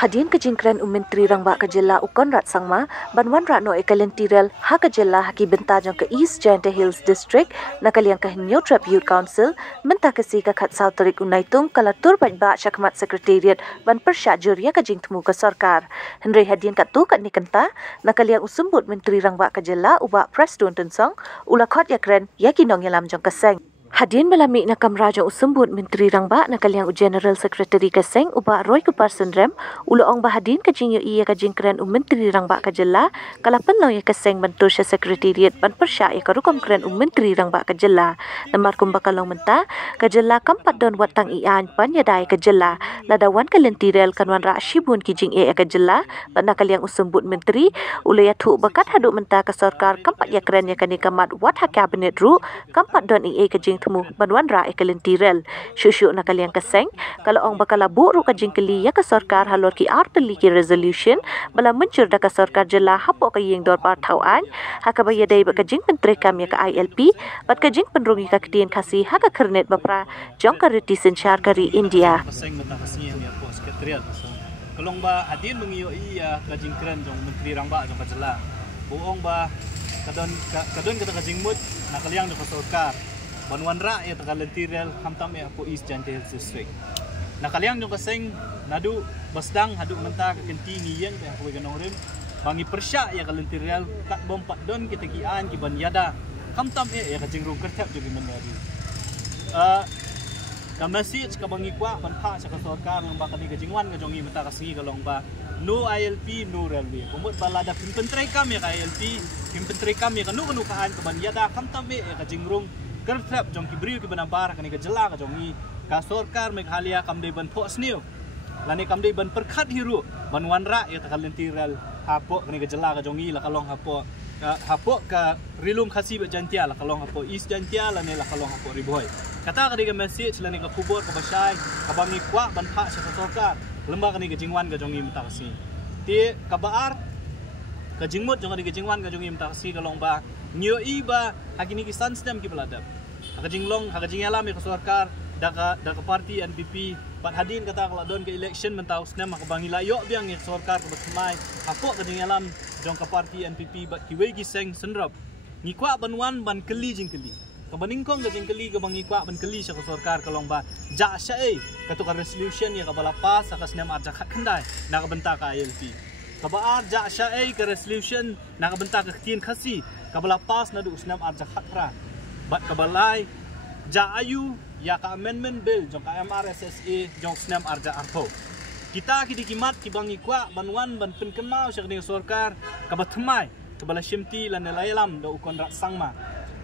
Hadian kejingkran Menteri Rangba Kejela Ukon Rat Sangma Banwan Ratno Ekalentirel Ha Kejela Haki Bentajong ke East Giant Hills District Nakaliang ke New Trap Youth Council Mentakasi ke Khat Sauterik Unaitung Kalatur Bajba Syakmat Secretariat Ban Persyak Juria Kejing Temu ke Sarkar Henry hadian katu kat Nikenta Nakaliang usumbut Menteri Rangba Kejela Ubak Preston Tensong Ulakot Yakren Yakinong Yalam Jong Keseng Hadian balami na kamrajong usumbut Menteri Rangba nakaliang General Secretary Keseng uba Roy Kupar Sendrem uloong bahadin kajing yu iya kajing keren Menteri Rangba Kejela kalapan lang ya Keseng bantu siya Secretariat ban persya ya karukom keren Menteri Rangba Kejela namar kumbakalong menta Kejela kampat don watang ian pan yadai Kejela ladawan kalentirel kanwan ra shibun kijing iya Kejela ban nakaliang usumbut Menteri ulaya tu bakat haduk menta ke Sarkar kampat ya keren ya kani kamat wat ha cabinet ru kampat don iya kajing temu banwan ra ekalentirel syusyu nakaliang Keseng kalau ong bakal labu ru kajing keli ya ke Sarkar halor ki arteli ki resolution bala mencur da ke Sarkar Jela hapo ka yeng dor par tauan hakabaya dai ba kajing menteri kam ya ke ILP bat kajing penrungi ka kedien kasih haka kernet bapra jong ka reti senchar kari India Keseng mata kasih ya po sekretariat kalong ba adin mengiyo iya kajing keren jong Menteri Rangba jong Kejela buong ba kadon kita kajing mut nakaliang jong Sarkar Banwan ra ya takalentirel hamtam ya po East Giant Hills District. Nakaliang yung Keseng nadu basdang hadu menta ka kenti ngiyeng ya po ganong rin. Bangi persya ya kalentirel kat bompat don kita kian ki ban yada hamtam ya kajing ru kertap jogi menari. Ka message ka bangi kwa ban pha sa Sarkar lang ba kani kajingwan ka jongi menta kasi kalong ba no ILP no railway. Kumot balada pimpentray kam ya ka ILP pimpentray kam ya kanu kaan ka ban yada hamtam ya kajing rung kertap jong kibriu ki banambar kani Kejela ka jongi ka Sarkar Meghalaya kamdei ban po sniu lani kamdei ban perkhat hiru banwan ra ya takalentirel hapo kani Kejela ka jongi la kalong hapo ka rilum khasi ba jantia la kalong hapo East jantia lani la kalong hapo riboy kata kani ka message lani ka kubur ka basay ka bangi kwa ban pha sa Sarkar lemba kani kajingwan ka jongi mtakasi ti kabaar kajingmut jong kani kajingwan ka jongi mtakasi kalong ba Nyo iba hakini ki sanstem ki beladap. Hakajinglong hakajing alam ya Sarkar daka parti NPP pat hadin kata kalau don ke election mentau snem makabangi layo biang ya Sarkar ke batmai hapo kajing alam jong ka parti NPP bat ki wei ki seng senrop. Ngikwa banwan ban keli jing keli. Kabaningkong kajing keli ke bangi kwa ban keli sa Sarkar kalong ba ja sya katu ka resolution ya ka balapas sa snem arja khat khandai na ka benta ka ILP. Kabaar ja sya ke resolution na ka benta ka ktin khasi kabala pas na du usnam arja khatra bat kabalai ja ayu ya ka amendment bill jong ka MRSSA jong snam arja arpo kita ki dikimat ki bangi kwa banwan ban penkemau sya ni Sarkar kabathmai kabala shimti lan laylam do ukon ra sangma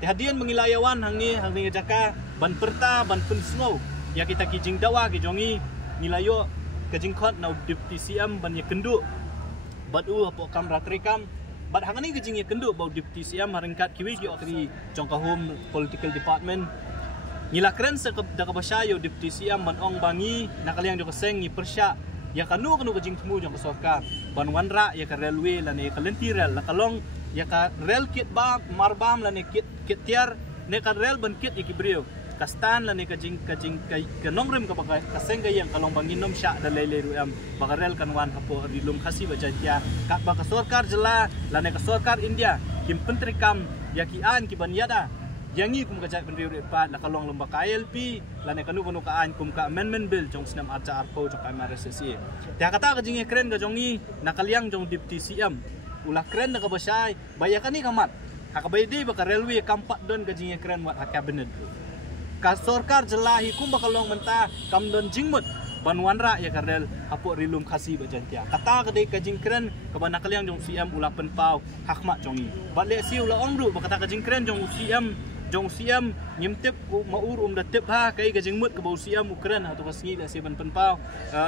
ti hadian mengilayawan hangi jaka ban perta ban pensno ya kita ki jing dawa ki jongi nilayo ke jingkhot na deputy CM ban ya kendu bat apo kam ratrekam bat hangani kejing ya kendu bau deputy CM haringkat kiwi ki okri jong ka home political department ngila kren se da ka basyayo deputy CM ban ong bangi nakaliang jo Keseng ni persya ya kanu kejing temu jong ka Sarkar ban wanra ya ka railway lan ya kalentirel la kalong ya ka rail kit ba marbam lan ya kit tiar ne ka rail ban kit ikibrio kastan lan ya kajing ka nomrem ka Keseng ka yang kalong banginom sya da lele ruam bagarel kanwan hapo rilum khasi bajantia ka ba ka Sarkar Jela lan ya ka Sarkar India kim pentrikam ya ki an ki ban yada yangi kum kajat pendiri pat la kalong lomba ka ILP lan ya kanu kaan kum ka amendment bill jong snam arja arpo jong ka MRSSA ta kata kajing keren ka jongi nakaliang jong deputy CM ulah keren na ka basay bayakani kamat hakabaydi ba ka railway kampat don kajing keren wat ha cabinet ka Sarkar Jela hi kum bakalong menta kam don jingmut banwanra ya karel hapo rilum khasi bajantia kata kadai kajing keren ka banakaliang jong CM ulah penpau hakmat jongi batle si ulah ongru bakata kajing keren jong CM nyimtip maur datip ha kai kajing mut ka bau CM ukren atau kasngi da seban penpau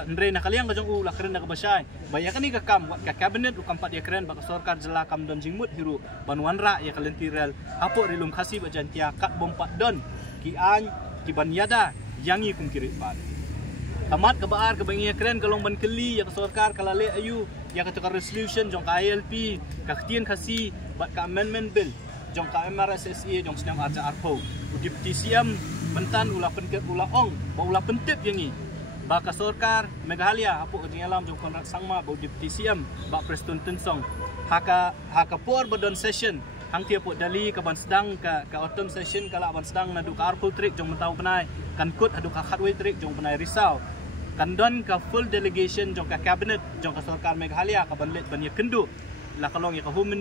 ndre nakaliang ka jong ulah keren ka basay bayakan ni ka kam ka cabinet ukampat ya keren bak Sarkar Jela kam don jingmut hiru banwanra ya kalentirel hapo rilum khasi bajantia kat bompat don ki an ki ban yada yangi kum kirit pat amat kabaar kabangi keren kalong ban keli ya ka Sarkar kalale ayu ya ka resolution jong ka ILP ka ktien khasi bat ka amendment bill jong ka MRSSE jong senam arja arpo Deputy CM mentan ulah penket ulah ong ulah pentip yangi baka sorkar Meghalaya apu kajing alam jong kontrak sangma ba Deputy CM ba Preston Tensong haka por badon session hang tiap dali ka ban sedang ka autumn session kala ban sedang nadu ka arpo trik jong mentau penai kan kut adu ka khatway trik jong penai risau kan don ka full delegation jong ka cabinet jong ka sorkar Meghalaya ka ban let ban ya kendu la kalong ya ka home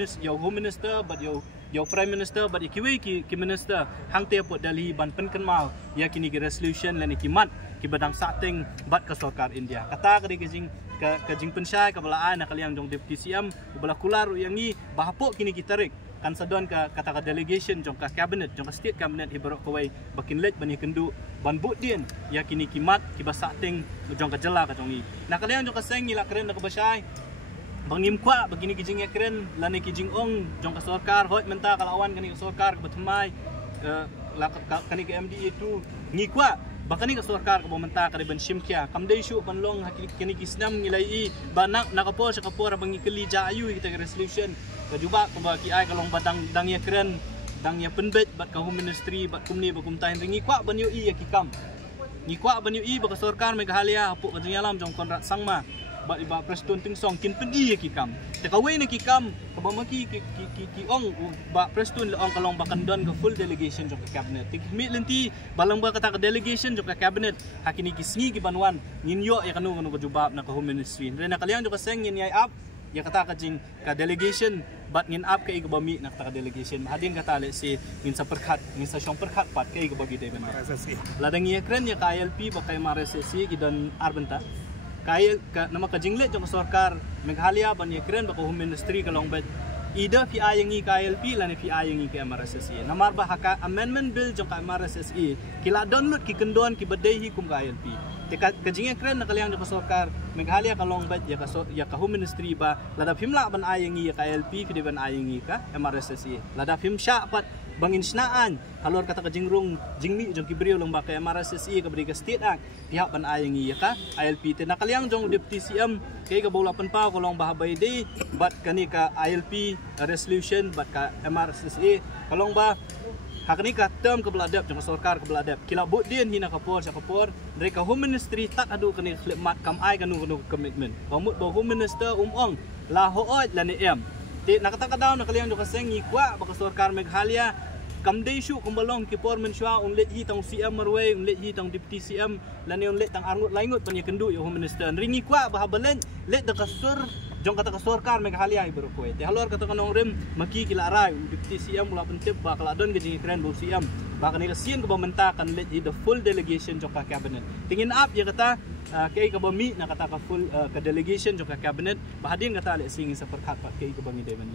minister but yo prime minister but ikiwe ki minister hang te pot dali ban penken mau ya kini ki resolution lan ikimat ki badang sating bat ka sorkar India kata ka diging ka jing pensai ka balaan na kaliang jong deputy CM bala kular yang ni bahapok kini ki tarik kan sadon ka kata ka delegation jong ka cabinet jong ka state cabinet ibarok kawai bakin let ban kendu ban bot din ya kini kimat ki basating jong ka jela ka jong ni na kaliang jong ka seng ni la keren na ka basai bangim kwa begini kijing ekren lani kijing ong jong ka sorkar hoi menta kalawan kani ka sorkar ka bathmai kani ka MDA tu ngi kwa bakani ka sorkar ka menta ka ban shimkya kamdei shu panlong kani kisnam ngilai banak nakapor sa kapor bangi keli ja ayu kita ka resolution ka juba ka ki ai kalong batang dang ekren dang ya penbet bat ka home ministry bat kumni ba kumtain ringi kwa ban yu i ya kikam ngi kwa ban yu i ba ka sorkar Meghalaya apu ka jingalam jong kontrak sangma ba Preston Tensong kin pedi ki kam te kawai ni ki kam ka ba maki ki ong ba Preston ong kalong bakan don ka full delegation jok ka cabinet tik mi lenti balang ba kata ka delegation jok ka cabinet hakini ki sngi ki banwan nginyo ya kanu ko jubab na ka home ministry re na kaliang jok ka seng ngin yai up ya kata ka jing ka delegation bat ngin up kay ka ba mi na kata ka delegation hadin kata le si ngin sa perkhat ngin sa syong perkhat pat kay ka ba gide ben ladang ya kren ya ka ILP ba kay MRSSE ki don arbenta kaya nama kajinglet jong sorkar Meghalaya ban yekren ba ko home ministry kalong bet ida pi ayangi KLP lan pi ayangi ke MRSSE namar ba haka amendment bill jong ka MRSSE kila download ki kendon ki bedehi kum KLP te kajing yekren nakaliang jong sorkar Meghalaya kalong bet ya ka home ministry ba lada himla ban ayangi ya KLP ki ban ayangi ka MRSSE lada him sya pat bangin snaan halor kata ka jingrung jingmi jong kibriyo lang ba kay MRSSE ka briga state act pihak ban ayang iya ka ILP te nakaliang jong deputy CM kay ka bulapan pa ko long bahabay day bat kani ka ILP resolution bat ka MRSSE kalong ba hakani ka term ka beladap jong sorkar ka beladap kilabot din hina ka por sa kapor dari ka home ministry tak adu kani khlemat kam ai kanu commitment pamut ba home minister ong la hoot la ni em te nakataka daw nakaliang jong kaseng ikwa baka sorkar Meghalaya kamdei shu kumbalong ki por menshwa unlet hi tang CM marway unlet hi tang deputy CM lan unlet tang arngut laingut pan yakendu yo home minister ringi kwa bahabalen let da kasur jong kata ka sorkar Meghalaya ibro koy te halor kata kanong rem maki kilarai deputy CM mula pentip ba kaladon ke jing kren bo CM ba kanila sien ka bamenta kan let hi the full delegation jong ka cabinet tingin up ya kata kay ka bami na kata ka full ka delegation jong ka cabinet bahadin kata le singin sa perkhat pat kay ka bangi demen